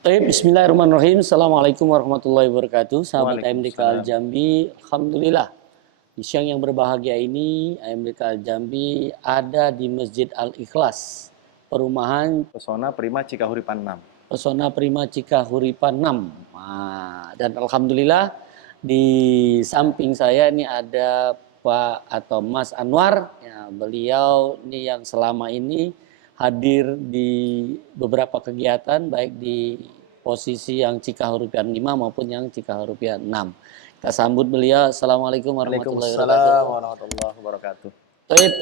Bismillahirrahmanirrahim. Assalamualaikum warahmatullahi wabarakatuh. Sahabat AMDK Al Waalaikumsalam. Jambi, alhamdulillah di siang yang berbahagia ini AMDK Al Jambi ada di Masjid Al Ikhlas, perumahan Pesona Prima Cikahuripan 6. Pesona Prima Cikahuripan 6. Dan alhamdulillah di samping saya ini ada Pak atau Mas Anwar. Ya, beliau ini yang selama ini hadir di beberapa kegiatan baik di posisi yang Cikahuripan 5 maupun yang Cikahuripan 6. Kita sambut beliau. Assalamualaikum warahmatullahi wabarakatuh. Waalaikumsalam warahmatullahi wabarakatuh. Baik,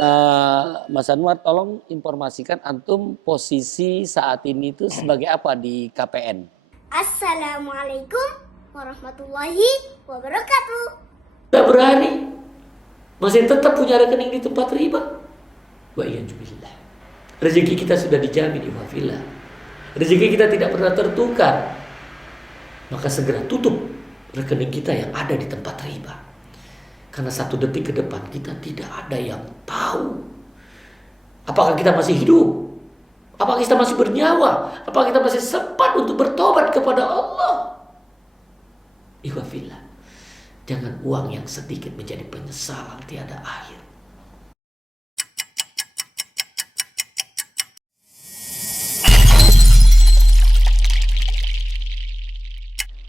Mas Anwar, tolong informasikan antum posisi saat ini itu sebagai apa di KPN? Assalamualaikum warahmatullahi wabarakatuh. Tidak berani, masih tetap punya rekening di tempat riba. Wa iyyazubillah. Rezeki kita sudah dijamin, ikhwafillah. Rezeki kita tidak pernah tertukar. Maka segera tutup rekening kita yang ada di tempat riba. Karena satu detik ke depan kita tidak ada yang tahu apakah kita masih hidup, apakah kita masih bernyawa, apakah kita masih sempat untuk bertobat kepada Allah. Ikhwafillah, jangan uang yang sedikit menjadi penyesalan tiada akhir.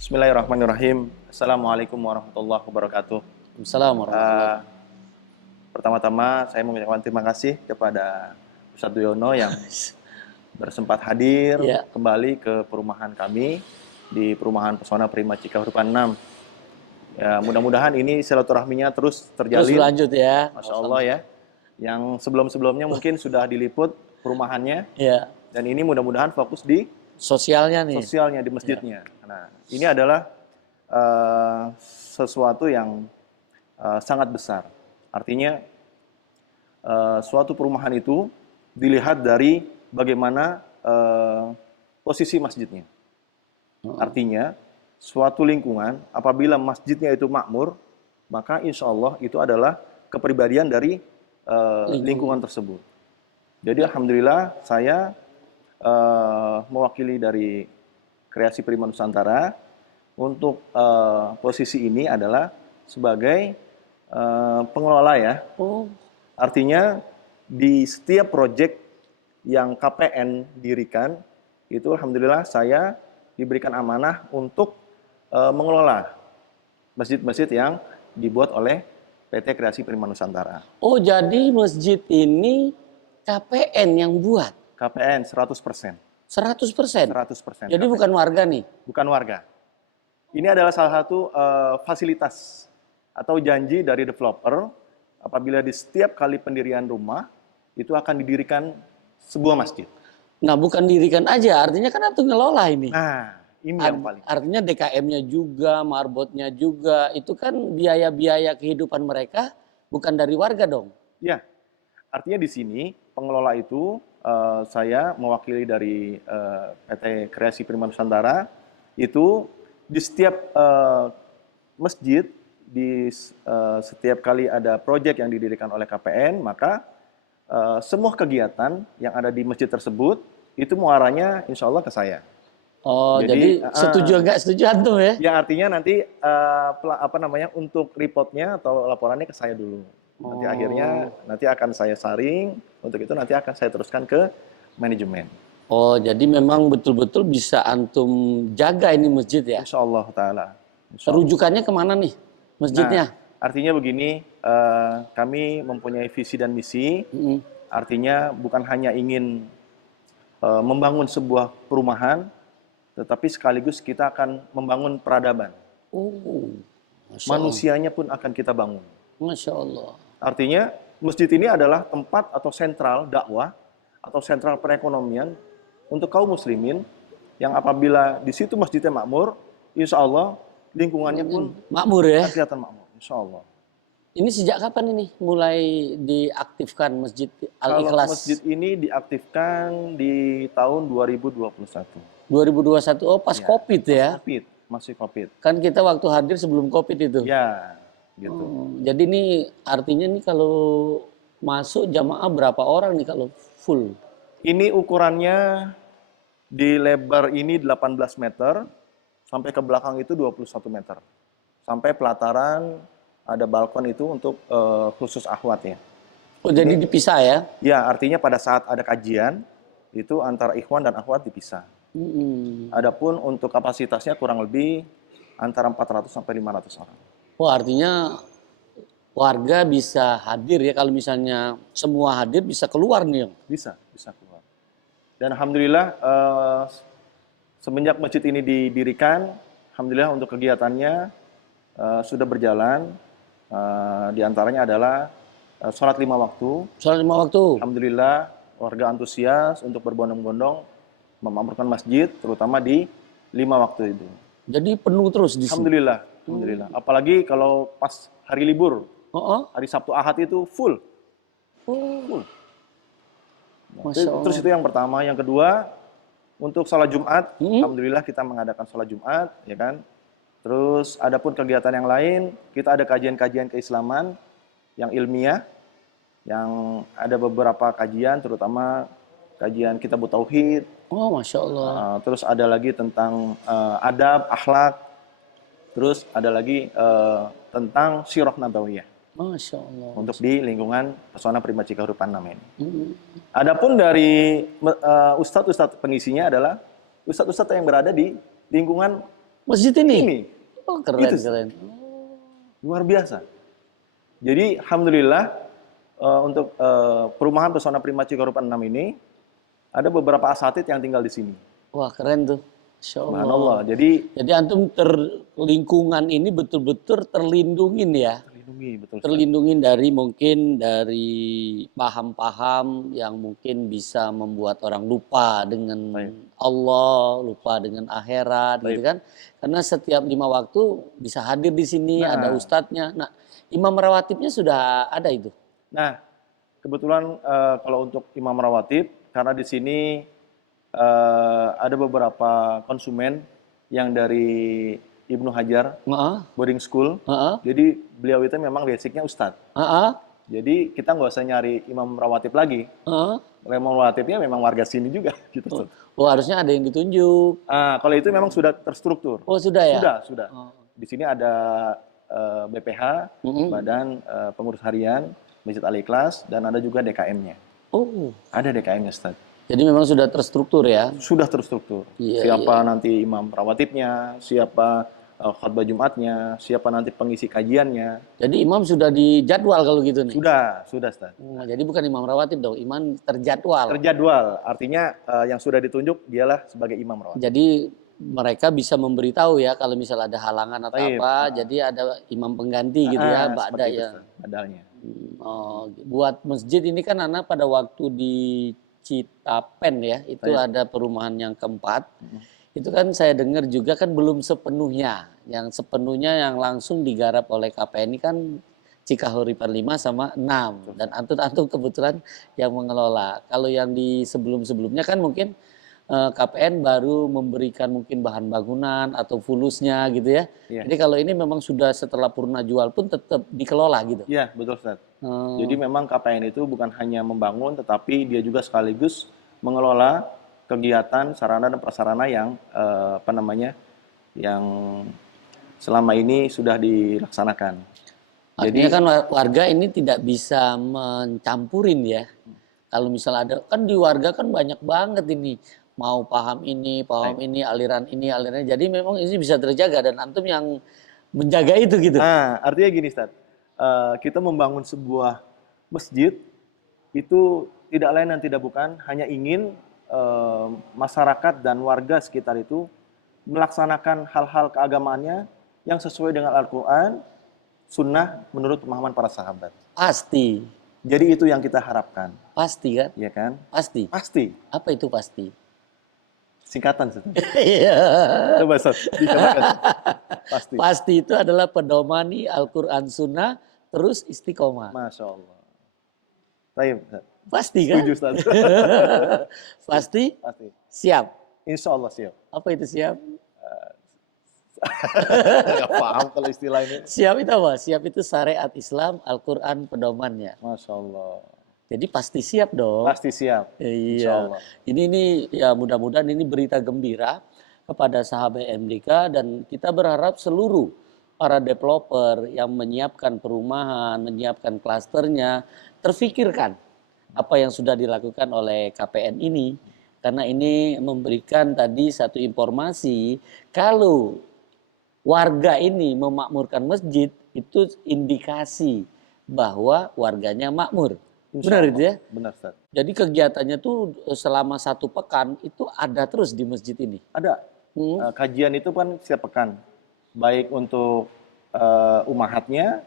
Bismillahirrahmanirrahim. Assalamualaikum warahmatullahi wabarakatuh. Assalamualaikum. Pertama-tama saya mengucapkan terima kasih kepada Ustadz Duyono yang bersempat hadir Ya. kembali ke perumahan kami di perumahan Pesona Prima Cikahuripan 6. Ya, mudah-mudahan ini silaturahminya terus Terus terjalin. lanjut ya. Masya Allah ya. Yang sebelum-sebelumnya mungkin sudah diliput perumahannya. Ya, Dan ini mudah-mudahan fokus di sosialnya nih. sosialnya di masjidnya. Nah, ini adalah sesuatu yang sangat besar. Artinya suatu perumahan itu dilihat dari bagaimana posisi masjidnya. Artinya suatu lingkungan apabila masjidnya itu makmur, maka insya Allah itu adalah kepribadian dari lingkungan tersebut. Jadi alhamdulillah saya mewakili dari Kreasi Prima Nusantara untuk posisi ini adalah sebagai pengelola ya. Oh, Artinya di setiap proyek yang KPN dirikan itu alhamdulillah saya diberikan amanah untuk mengelola masjid-masjid yang dibuat oleh PT Kreasi Prima Nusantara. oh jadi masjid ini KPN yang buat KPN 100%. 100%. 100%. Jadi bukan warga nih. Bukan warga. Ini adalah salah satu fasilitas atau janji dari developer apabila di setiap kali pendirian rumah itu akan didirikan sebuah masjid. Nah, bukan dirikan aja, artinya kan itu ngelola ini. Nah, ini yang paling. Artinya DKM-nya juga, marbotnya juga, itu kan biaya-biaya kehidupan mereka bukan dari warga dong. Ya, artinya di sini pengelola itu saya mewakili dari PT Kreasi Prima Nusantara itu di setiap masjid di setiap kali ada proyek yang didirikan oleh KPN, maka semua kegiatan yang ada di masjid tersebut itu muaranya insya Allah ke saya. Oh, jadi setuju nggak setuju antum ya? Yang artinya nanti untuk reportnya atau laporannya ke saya dulu. Nanti akhirnya nanti akan saya saring, untuk itu nanti akan saya teruskan ke manajemen. Oh, jadi memang betul-betul bisa antum jaga ini masjid ya? Insya Allah Ta'ala. Insya Allah. Rujukannya kemana nih masjidnya? Nah, artinya begini, kami mempunyai visi dan misi, artinya bukan hanya ingin membangun sebuah perumahan, tetapi sekaligus kita akan membangun peradaban. Oh, Manusianya pun akan kita bangun. Masya Allah. Artinya masjid ini adalah tempat atau sentral dakwah atau sentral perekonomian untuk kaum muslimin yang apabila di situ masjidnya makmur, insya Allah lingkungannya pun makmur ya? kelihatan makmur, insya Allah. Ini sejak kapan ini mulai diaktifkan Masjid Al Ikhlas? Masjid ini diaktifkan di tahun 2021. 2021, oh pas Ya, COVID ya? COVID, masih COVID. Kan kita waktu hadir sebelum COVID itu. Ya, gitu. Jadi ini artinya nih kalau masuk jamaah berapa orang nih kalau full? Ini ukurannya Di lebar ini 18 meter, sampai ke belakang itu 21 meter. Sampai pelataran ada balkon itu untuk khusus akhwat ya. Oh, jadi dipisah ya? Ya, artinya pada saat ada kajian, itu antara ikhwan dan akhwat dipisah. Adapun untuk kapasitasnya kurang lebih antara 400 sampai 500 orang. Wah, artinya warga bisa hadir ya, kalau misalnya semua hadir bisa keluar nih. Bisa keluar. Dan alhamdulillah semenjak masjid ini didirikan, alhamdulillah untuk kegiatannya sudah berjalan. Di antaranya adalah sholat 5 waktu. Sholat 5 waktu. Alhamdulillah warga antusias untuk berbondong-bondong memakmurkan masjid, terutama di 5 waktu itu. Jadi penuh terus di sini. Alhamdulillah. Apalagi kalau pas hari libur, hari Sabtu Ahad itu full. Full. Masya Allah. Terus itu yang pertama. Yang kedua, untuk sholat Jumat, alhamdulillah kita mengadakan sholat Jumat, ya kan. Terus adapun kegiatan yang lain, kita ada kajian-kajian keislaman yang ilmiah, yang ada beberapa kajian, terutama kajian kitab tauhid. Oh, Masya Allah. Terus ada lagi tentang adab, akhlak. Terus ada lagi tentang sirah nabawiyah. Masya Allah. Untuk di lingkungan Pesona Prima Cikahuripan 6 ini. Adapun dari ustadz-ustadz pengisinya adalah ustadz-ustadz yang berada di lingkungan Masjid ini? ini. Oh, keren, Gitu. keren. Luar biasa. Jadi alhamdulillah untuk perumahan Pesona Prima Cikahuripan 6 ini ada beberapa asatid yang tinggal di sini. Wah, keren tuh. Masya Allah. Subhanallah. Jadi antum lingkungan ini betul-betul terlindungin ya. betul. Terlindungin dari mungkin dari paham-paham yang mungkin bisa membuat orang lupa dengan Allah, lupa dengan akhirat, gitu kan? Karena setiap 5 waktu bisa hadir di sini, ada ustadznya. Nah, imam rawatibnya sudah ada itu. Nah, kebetulan kalau untuk imam rawatib, karena di sini ada beberapa konsumen yang dari Ibnu Hajar boarding school. Jadi beliau itu memang basicnya ustadz. Jadi kita nggak usah nyari imam rawatib lagi. Imam rawatibnya memang warga sini juga. Gitu. Oh, harusnya ada yang ditunjuk. Kalau itu memang sudah terstruktur. Oh, sudah ya? Sudah. Di sini ada BPH, Badan Pengurus Harian Masjid Al-Ikhlas, dan ada juga DKM-nya. Oh. Ada DKM-nya, Ustaz. Jadi memang sudah terstruktur ya? Sudah terstruktur. Siapa nanti imam rawatibnya, siapa khutbah Jumatnya, siapa nanti pengisi kajiannya. Jadi imam sudah dijadwal kalau gitu nih? Sudah Ustaz. Jadi bukan imam rawatib dong, imam terjadwal. Terjadwal, artinya yang sudah ditunjuk dialah sebagai imam rawatib. Jadi mereka bisa memberitahu ya kalau misalnya ada halangan atau apa, jadi ada imam pengganti gitu ya, ba'da ya. Badalnya. Buat masjid ini kan anak pada waktu di Citapen ya, itu ada perumahan yang keempat. Itu kan saya dengar juga kan belum sepenuhnya. Yang sepenuhnya yang langsung digarap oleh KPN ini kan Cikahuripan 5 sama 6. Dan antum kebetulan yang mengelola. Kalau yang di sebelum-sebelumnya kan mungkin KPN baru memberikan mungkin bahan bangunan atau fulusnya gitu ya. Jadi kalau ini memang sudah setelah purna jual pun tetap dikelola gitu. Iya, betul Ustaz. Jadi memang KPN itu bukan hanya membangun, tetapi dia juga sekaligus mengelola kegiatan sarana dan prasarana yang yang selama ini sudah dilaksanakan. Artinya kan warga ini tidak bisa mencampurin ya. Kalau misalnya ada, kan di warga kan banyak banget ini. Mau paham ini, aliran ini. Jadi memang ini bisa terjaga dan antum yang menjaga itu gitu. Nah, artinya gini Ustaz. Kita membangun sebuah masjid itu tidak lain dan tidak bukan hanya ingin masyarakat dan warga sekitar itu melaksanakan hal-hal keagamaannya yang sesuai dengan Al-Quran, Sunnah menurut pemahaman para sahabat. Pasti. Jadi itu yang kita harapkan. Pasti kan? Iya kan? Pasti. Pasti. Apa itu pasti? Singkatan Ustaz. Iya. Coba Ustaz, dikatakan. Pasti. Pasti itu adalah pedomani Al-Quran Sunnah terus istiqomah. Masya Allah. Baik, Ustaz. Pasti kan? Setuju Ustaz. Pasti? Pasti. Siap. Insya Allah siap. Apa itu siap? Gak paham kalau istilah ini. Siap itu apa? Siap itu syariat Islam, Al-Quran pedomannya. Masya Allah. Jadi pasti siap dong. Pasti siap. Insya Iya. Allah. Ini ya mudah-mudahan ini berita gembira kepada sahabat MDK dan kita berharap seluruh para developer yang menyiapkan perumahan, menyiapkan klasternya, terfikirkan apa yang sudah dilakukan oleh KPN ini. Karena ini memberikan tadi satu informasi kalau warga ini memakmurkan masjid itu indikasi bahwa warganya makmur. Insya Benar Allah. itu ya? Benar, Ustaz. Jadi kegiatannya tuh selama 1 pekan itu ada terus di masjid ini. Ada. Hmm. Kajian itu kan setiap pekan. Baik untuk umahatnya,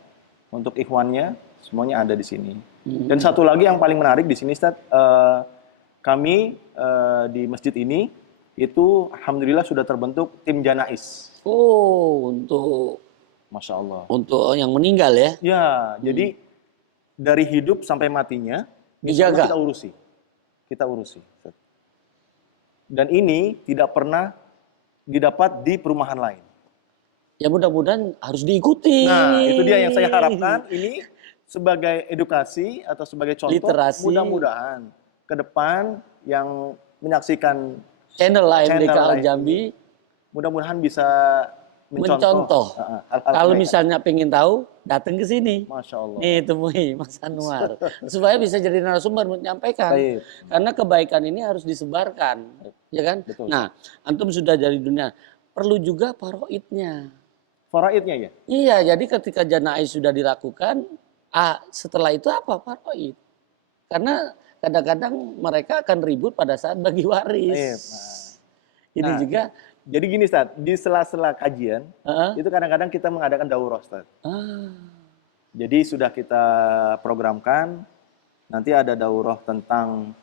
untuk ikhwannya, semuanya ada di sini. Dan satu lagi yang paling menarik di sini, Ustaz, kami di masjid ini itu alhamdulillah sudah terbentuk tim janais. Oh, untuk Masya Allah. yang meninggal ya? Ya, jadi dari hidup sampai matinya insya Allah Dijaga. kita urusi. Kita urusi. Ustaz. Dan ini tidak pernah didapat di perumahan lain. Ya mudah-mudahan harus diikuti. Nah, itu dia yang saya harapkan ini sebagai edukasi atau sebagai contoh. Literasi. Mudah-mudahan ke depan yang menyaksikan Channel AMDK Channel Al Jambi mudah-mudahan bisa mencontoh. hal-hal Kalau kebaikan. misalnya pengen tahu, datang ke sini. Masya Allah. Nih temui Mas Anwar supaya bisa jadi narasumber menyampaikan. Baik. Karena kebaikan ini harus disebarkan, ya kan? Betul. Nah, antum sudah dari dunia, perlu juga faraidnya. Faraidnya ya. Iya, jadi ketika janaiz sudah dilakukan, setelah itu apa faraid? Karena kadang-kadang mereka akan ribut pada saat bagi waris. Baik. Ini Nah. juga Jadi gini, Ustaz, di sela-sela kajian itu kadang-kadang kita mengadakan daurah, Ustaz. Jadi sudah kita programkan, nanti ada daurah tentang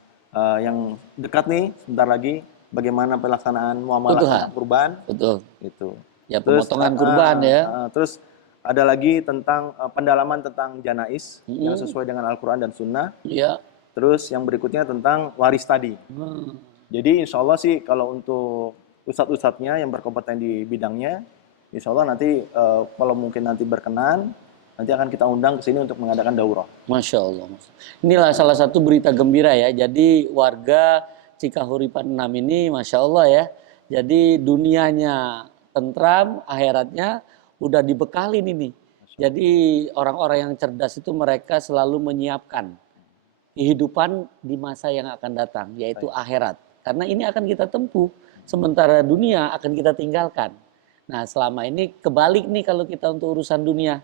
yang dekat nih, sebentar lagi, bagaimana pelaksanaan muamalah kurban. betul. Gitu. Ya pemotongan kurban ya. Terus ada lagi tentang pendalaman tentang janais yang sesuai dengan Al-Quran dan Sunnah. Iya. Terus yang berikutnya tentang waris tadi. Jadi insya Allah sih kalau untuk ustadz-ustadznya yang berkompeten di bidangnya, insya Allah nanti kalau mungkin nanti berkenan, nanti akan kita undang ke sini untuk mengadakan daurah. Masya Allah. Inilah salah satu berita gembira ya. Jadi warga Cikahuripan 6 ini Masya Allah ya. Jadi dunianya tentram, akhiratnya udah dibekalin ini. Jadi orang-orang yang cerdas itu mereka selalu menyiapkan kehidupan di masa yang akan datang, yaitu akhirat. Karena ini akan kita tempuh. Sementara dunia akan kita tinggalkan. Nah selama ini kebalik nih kalau kita untuk urusan dunia.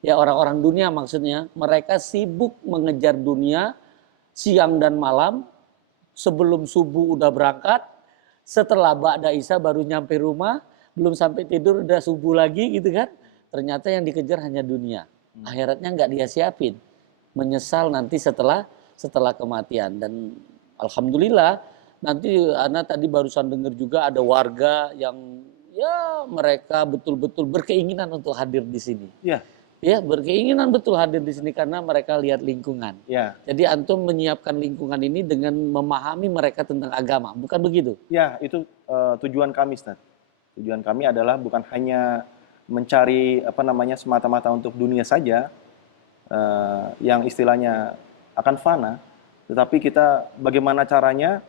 Ya orang-orang dunia maksudnya. Mereka sibuk mengejar dunia siang dan malam. Sebelum subuh udah berangkat. Setelah Ba'da Isya baru nyampe rumah. Belum sampai tidur udah subuh lagi gitu kan. Ternyata yang dikejar hanya dunia. Akhiratnya nggak dia siapin. Menyesal nanti setelah kematian. Dan alhamdulillah. Nanti Ana tadi barusan dengar juga ada warga yang ya mereka betul-betul berkeinginan untuk hadir di sini. Iya. Ya, berkeinginan betul hadir di sini karena mereka lihat lingkungan. Ya. Jadi antum menyiapkan lingkungan ini dengan memahami mereka tentang agama, bukan begitu? Ya, itu tujuan kami, Ustaz. Tujuan kami adalah bukan hanya mencari semata-mata untuk dunia saja yang istilahnya akan fana, tetapi kita bagaimana caranya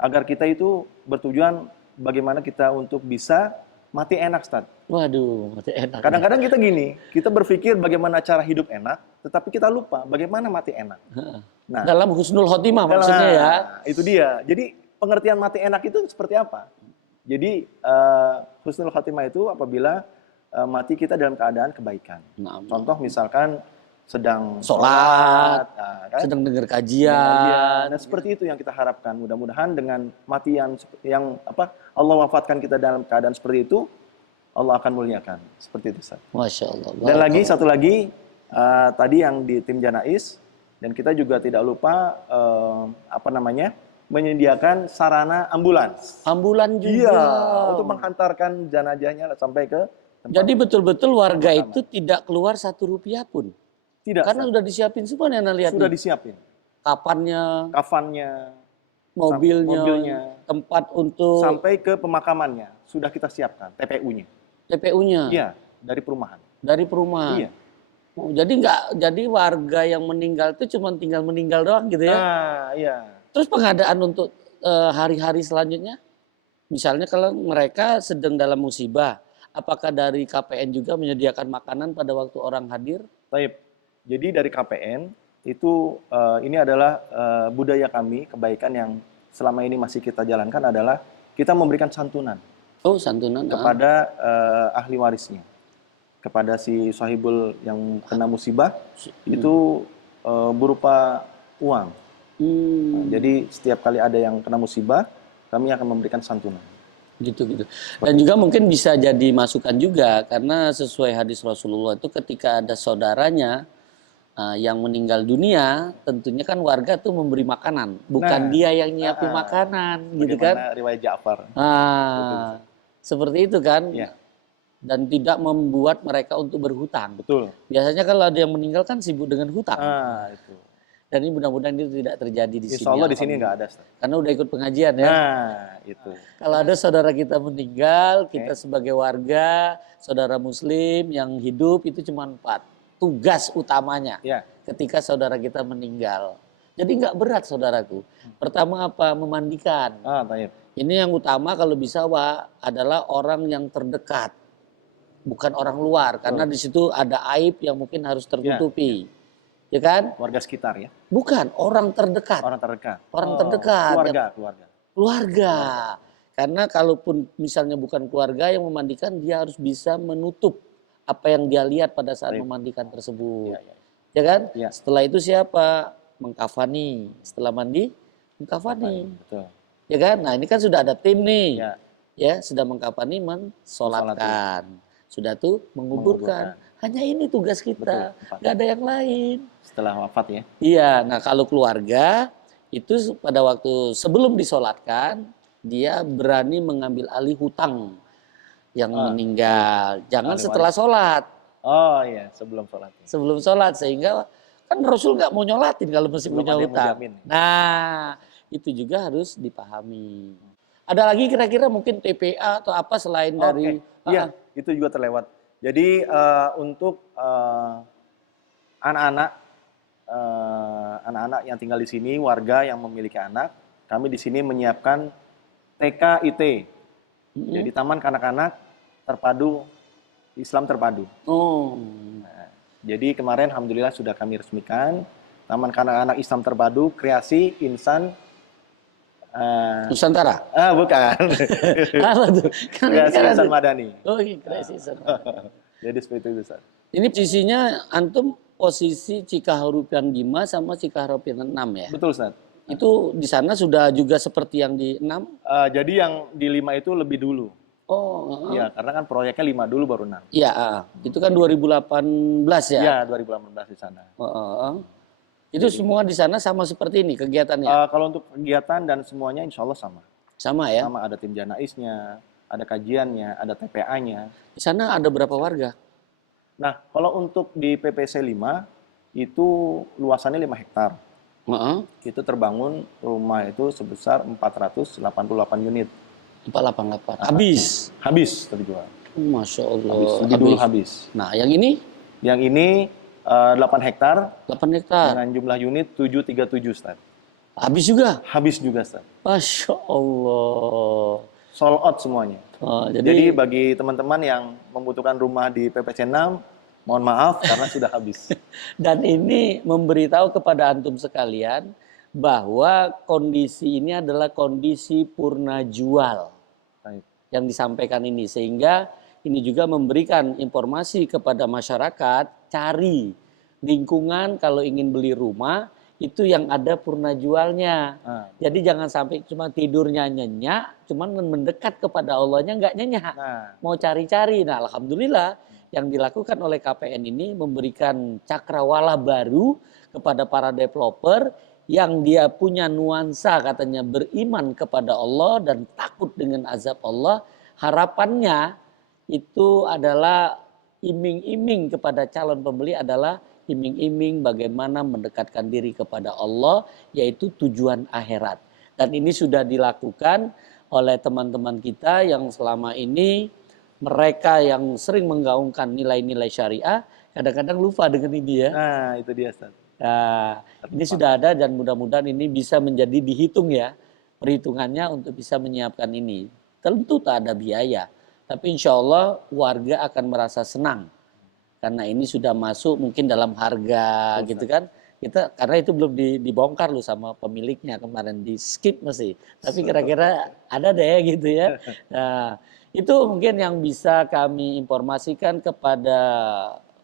agar kita itu bertujuan bagaimana kita untuk bisa mati enak, Ustaz. Waduh, mati enak. Kadang-kadang kita gini, kita berpikir bagaimana cara hidup enak, tetapi kita lupa bagaimana mati enak. Nah, dalam husnul khotimah maksudnya ya. Itu dia. Jadi pengertian mati enak itu seperti apa? Jadi husnul khotimah itu apabila mati kita dalam keadaan kebaikan. Nah, Contoh misalkan sedang sholat, kan? sedang dengar kajian. Nah, seperti itu yang kita harapkan. Mudah-mudahan dengan mati yang Allah wafatkan kita dalam keadaan seperti itu, Allah akan muliakan. Seperti itu, Ustaz. Masya Allah. Dan lagi satu lagi tadi yang di tim janais, dan kita juga tidak lupa menyediakan sarana ambulans. Ambulan juga. Iya, untuk menghantarkan jenazahnya sampai ke tempat. Jadi betul-betul warga itu tidak keluar Rp1 pun. Tidak, Karena Ustaz. sudah disiapin semua nih Anda lihat. Sudah nih. disiapin. Kapannya, Kafannya, mobilnya, tempat untuk sampai ke pemakamannya sudah kita siapkan TPU-nya. TPU-nya Iya, dari perumahan. dari perumahan. Iya. Oh, jadi warga yang meninggal itu cuma tinggal meninggal doang gitu ya. Nah, iya. Terus pengadaan untuk hari-hari selanjutnya, misalnya kalau mereka sedang dalam musibah, apakah dari KPN juga menyediakan makanan pada waktu orang hadir? Taib. Jadi dari KPN itu ini adalah budaya kami, kebaikan yang selama ini masih kita jalankan adalah kita memberikan santunan Oh, santunan. kepada ahli warisnya, kepada si sahibul yang kena musibah itu berupa uang. Nah, jadi setiap kali ada yang kena musibah, kami akan memberikan santunan. Gitu. Dan juga mungkin bisa jadi masukan juga karena sesuai hadis Rasulullah itu ketika ada saudaranya yang meninggal dunia, tentunya kan warga tuh memberi makanan, bukan dia yang nyiapin makanan, gitu kan? Bagaimana riwayat Ja'far. Seperti itu kan? Ya, Dan tidak membuat mereka untuk berhutang. betul. Biasanya kalau ada yang meninggal kan sibuk dengan hutang. Itu. Dan ini mudah-mudahan itu tidak terjadi di sini. Insya Allah di sini nggak ada, Ustaz. Karena udah ikut pengajian ya. Nah, itu. Kalau ada saudara kita meninggal, kita sebagai warga, saudara muslim yang hidup itu cuma 4. Tugas utamanya Ya, ketika saudara kita meninggal. Jadi nggak berat saudaraku. Pertama apa? Memandikan. taib. Ini yang utama kalau bisa adalah orang yang terdekat. Bukan orang luar. Karena di situ ada aib yang mungkin harus tertutupi. Ya kan? Warga sekitar ya. Bukan, orang terdekat. Orang terdekat. Orang terdekat. Keluarga. Keluarga. Karena kalaupun misalnya bukan keluarga yang memandikan, dia harus bisa menutup apa yang dia lihat pada saat memandikan tersebut. Ya kan? Ya. Setelah itu siapa? Mengkafani. Setelah mandi, mengkafani. Betul. Ya kan? Nah, ini kan sudah ada tim nih. Ya. Ya, sudah mengkafani, mensolatkan. Sudah tuh menguburkan. Hanya ini tugas kita. Nggak ada yang lain. Setelah wafat ya. Iya, nah kalau keluarga itu pada waktu sebelum disolatkan, dia berani mengambil alih hutang yang meninggal. Jangan setelah sholat. Oh iya, sebelum sholat. Sebelum sholat, sehingga kan Rasul nggak mau nyolatin kalau masih punya hutang. Nah, itu juga harus dipahami. Ada lagi kira-kira mungkin TPA atau apa selain dari... Iya, itu juga terlewat. Jadi untuk anak-anak yang tinggal di sini, warga yang memiliki anak, kami di sini menyiapkan TKIT. Jadi Taman Kanak-kanak Terpadu Islam Terpadu. Nah, jadi kemarin alhamdulillah sudah kami resmikan Taman Kanak-kanak Islam Terpadu Kreasi Insan Nusantara. Bukan. Apa tuh? Kreasi Insan Madani. Oh iya, Kreasi Insan Madani. Jadi seperti itu, Ustaz. Ini posisinya antum posisi Cikaharupian 5 sama Cikaharupian 6 ya? Betul, Ustaz. Itu di sana sudah juga seperti yang di 6? Jadi yang di 5 itu lebih dulu. Oh, Iya, karena kan proyeknya 5 dulu baru 6. Iya, itu kan 2018 ya? Iya, 2018 di sana. Itu semua di sana sama seperti ini kegiatannya? Kalau untuk kegiatan dan semuanya insya Allah sama. Sama ya? Sama, ada tim janaisnya, ada kajiannya, ada TPA-nya. Di sana ada berapa warga? Nah, kalau untuk di PPC 5, itu luasannya 5 hektar. Itu terbangun rumah itu sebesar 488 unit. 488. Habis? Habis terjual. Masya Allah. Lebih dulu habis. Nah, yang ini? Yang ini 8 hektar. 8 hektar. Dengan jumlah unit 737, Ustaz. Habis juga? Habis juga, Ustaz. Masya Allah. Sold out semuanya. Jadi bagi teman-teman yang membutuhkan rumah di PPC 6, mohon maaf karena sudah habis. Dan ini memberitahu kepada antum sekalian bahwa kondisi ini adalah kondisi purna jual yang disampaikan ini. Sehingga ini juga memberikan informasi kepada masyarakat, cari lingkungan kalau ingin beli rumah, itu yang ada purna jualnya. Jadi jangan sampai cuma tidurnya nyenyak, cuman mendekat kepada Allahnya nggak nyenyak. Mau cari-cari. Nah, alhamdulillah yang dilakukan oleh KPN ini memberikan cakrawala baru kepada para developer yang dia punya nuansa katanya beriman kepada Allah dan takut dengan azab Allah. Harapannya itu adalah iming-iming kepada calon pembeli adalah iming-iming bagaimana mendekatkan diri kepada Allah, yaitu tujuan akhirat. Dan ini sudah dilakukan oleh teman-teman kita yang selama ini mereka yang sering menggaungkan nilai-nilai syariah, kadang-kadang lupa dengan ini ya. Nah, itu dia, Ustaz. Nah, ini sudah ada dan mudah-mudahan ini bisa menjadi dihitung ya, perhitungannya untuk bisa menyiapkan ini. Tentu tak ada biaya, tapi insya Allah warga akan merasa senang karena ini sudah masuk mungkin dalam harga gitu kan. Kita karena itu belum dibongkar loh sama pemiliknya kemarin, di skip masih. Tapi kira-kira ada deh gitu ya. Nah, itu mungkin yang bisa kami informasikan kepada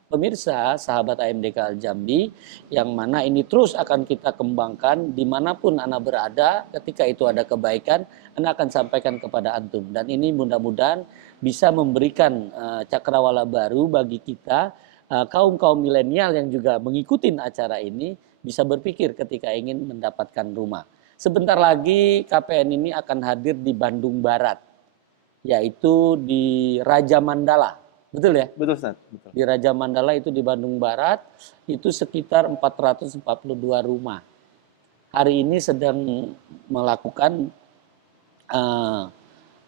pemirsa sahabat AMDK Al Jambi, yang mana ini terus akan kita kembangkan dimanapun Anda berada. Ketika itu ada kebaikan, Anda akan sampaikan kepada antum, dan ini mudah-mudahan bisa memberikan cakrawala baru bagi kita, kaum milenial yang juga mengikuti acara ini bisa berpikir ketika ingin mendapatkan rumah. Sebentar lagi KPN ini akan hadir di Bandung Barat, yaitu di Raja Mandala. Betul ya? Betul, Ustaz. Betul. Di Raja Mandala itu di Bandung Barat, itu sekitar 442 rumah. Hari ini sedang melakukan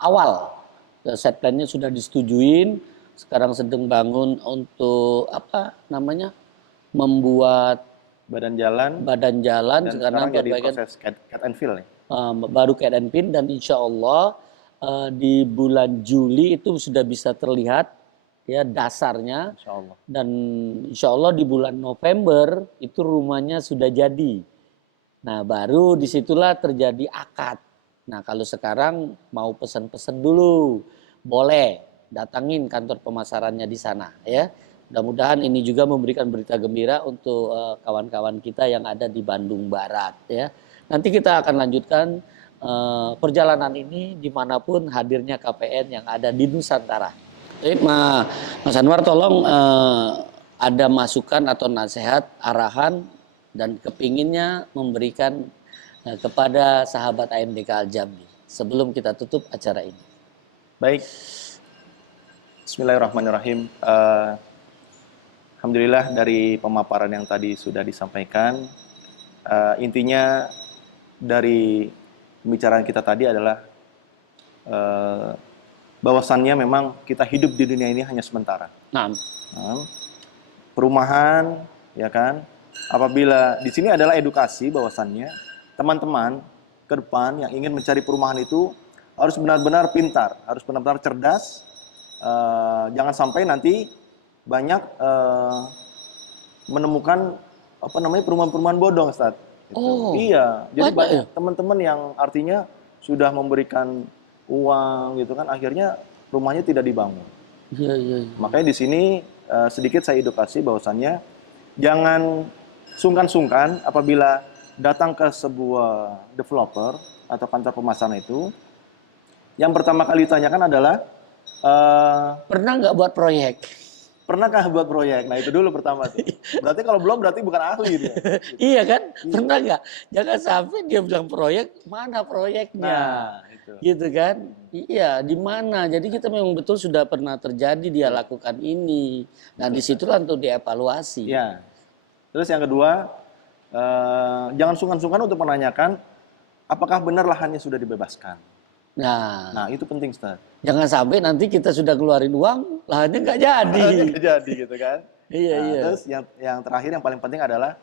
awal. Set plan-nya sudah disetujuin, sekarang sedang bangun untuk membuat Badan jalan, badan dan jalan, sekarang jadi perbaikan proses cat and fill nih. baru cat and pin, dan insya Allah di bulan Juli itu sudah bisa terlihat ya dasarnya, Insya Allah. dan insya Allah di bulan November itu rumahnya sudah jadi. Nah, baru disitulah terjadi akad. Nah, kalau sekarang mau pesan-pesan dulu, boleh datangin kantor pemasarannya di sana ya. Mudah-mudahan ini juga memberikan berita gembira untuk kawan-kawan kita yang ada di Bandung Barat ya. Nanti kita akan lanjutkan perjalanan ini dimanapun hadirnya KPN yang ada di Nusantara. Jadi Mas Anwar, tolong ada masukan atau nasihat, arahan, dan kepinginnya memberikan kepada sahabat AMDK Al Jambi sebelum kita tutup acara ini. Baik. Bismillahirrahmanirrahim. Alhamdulillah dari pemaparan yang tadi sudah disampaikan, intinya dari pembicaraan kita tadi adalah bahwasannya memang kita hidup di dunia ini hanya sementara. Nah, Perumahan, ya kan? Apabila di sini adalah edukasi bahwasannya teman-teman ke depan yang ingin mencari perumahan itu harus benar-benar pintar, harus benar-benar cerdas. Jangan sampai nanti banyak menemukan perumahan-perumahan bodong, Ustaz. Oh, iya, jadi ada banyak ya? teman-teman yang artinya sudah memberikan uang gitu kan, akhirnya rumahnya tidak dibangun. iya. Makanya di sini sedikit saya edukasi bahwasannya jangan sungkan-sungkan apabila datang ke sebuah developer atau kantor pemasaran itu. Yang pertama kali ditanyakan adalah Pernah nggak buat proyek? pernahkah buat proyek? Nah itu dulu pertama tuh. Berarti kalau belum berarti bukan ahli dia. Iya kan? Pernah nggak? Jangan sampai dia bilang proyek, mana proyeknya? Nah itu. Gitu kan? Iya, di mana? Jadi kita memang betul sudah pernah terjadi dia lakukan ini. Nah, disitulah untuk dievaluasi. Ya. Terus yang kedua, jangan sungkan-sungkan untuk menanyakan apakah benar lahannya sudah dibebaskan. Nah, Nah itu penting, Ustaz. jangan sampai nanti kita sudah keluarin uang, lahannya nggak jadi. Nggak jadi gitu kan. Iya, Nah, iya. Terus yang terakhir yang paling penting adalah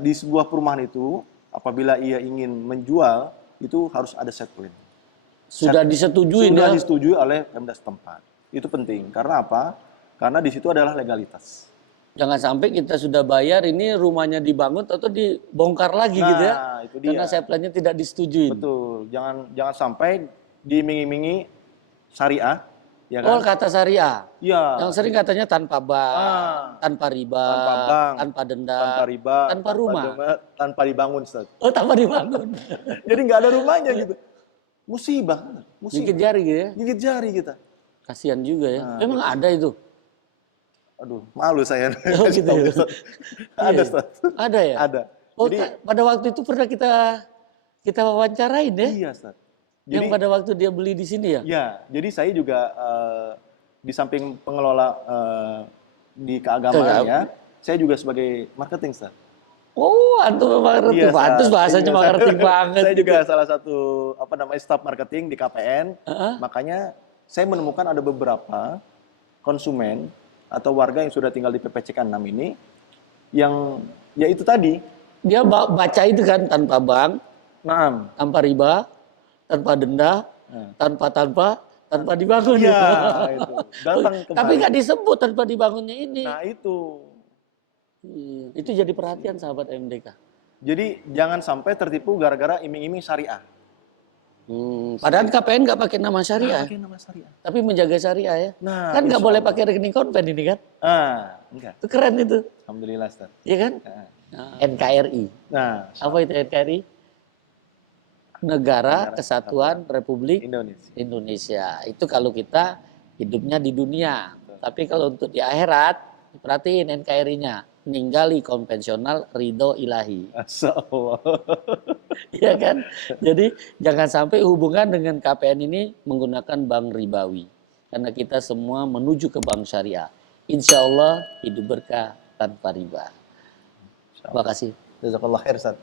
di sebuah perumahan itu apabila ia ingin menjual itu harus ada set plan. Sudah disetujui Sudah ya. disetujui oleh Pemda setempat. Itu penting. Karena apa? Karena di situ adalah legalitas. Jangan sampai kita sudah bayar, ini rumahnya dibangun atau dibongkar lagi gitu ya. Nah, itu dia. Karena plan-nya tidak disetujui. Betul. Jangan sampai diiming-imingi syariah, ya Oh, kan? kata syariah. Iya. Yang sering katanya tanpa bank, Ah. tanpa riba, Tanpa bank, tanpa denda, tanpa riba, tanpa rumah. tanpa dibangun, Ustaz. Oh, tanpa dibangun. Jadi nggak ada rumahnya gitu. Musibah. Gigit jari gitu ya. Gigit jari kita. Kasihan juga ya. Nah, Memang ada itu. Aduh, malu saya. Oh, gitu ya. Ada, Iya. Ustaz. Ada ya? Ada. Oh, Jadi, pada waktu itu pernah kita wawancarain ya. iya, Ustaz. Yang Jadi, pada waktu dia beli di sini ya. ya, jadi saya juga di samping pengelola di keagamaan ya, saya juga sebagai marketing, Ustaz. Oh, antum memang ngerti. Iya, Pantes Ustaz. bahasanya Iya, marketing banget. Saya juga salah satu staf marketing di KPN. Heeh. Makanya saya menemukan ada beberapa konsumen atau warga yang sudah tinggal di PPCK 6 ini yang ya itu tadi. Dia baca itu kan tanpa bank, Naam. tanpa riba, tanpa denda, tanpa dibangun. Iya, itu. Datang kembali. Tapi nggak disebut tanpa dibangunnya ini. Nah, itu. Itu jadi perhatian sahabat MDK. Jadi jangan sampai tertipu gara-gara iming-iming syariah. Padahal KPN nggak pakai nama syariah, Pakai nama syariah. tapi menjaga syariah ya. Nah, Kan nggak insya boleh Allah. pakai rekening konven ini kan? Enggak. Itu keren itu, Alhamdulillah, Ustaz. iya kan? NKRI. Nah, Apa itu NKRI? Negara Kesatuan Republik Indonesia. Itu kalau kita hidupnya di dunia. Tapi kalau untuk di akhirat, perhatiin NKRI-nya. Ninggali konvensional, ridho ilahi. Masya Allah. Iya kan? Jadi jangan sampai hubungan dengan KPN ini menggunakan bank ribawi. Karena kita semua menuju ke bank syariah. Insya Allah hidup berkah tanpa riba. Terima kasih. Jazakallah khair, Ustaz.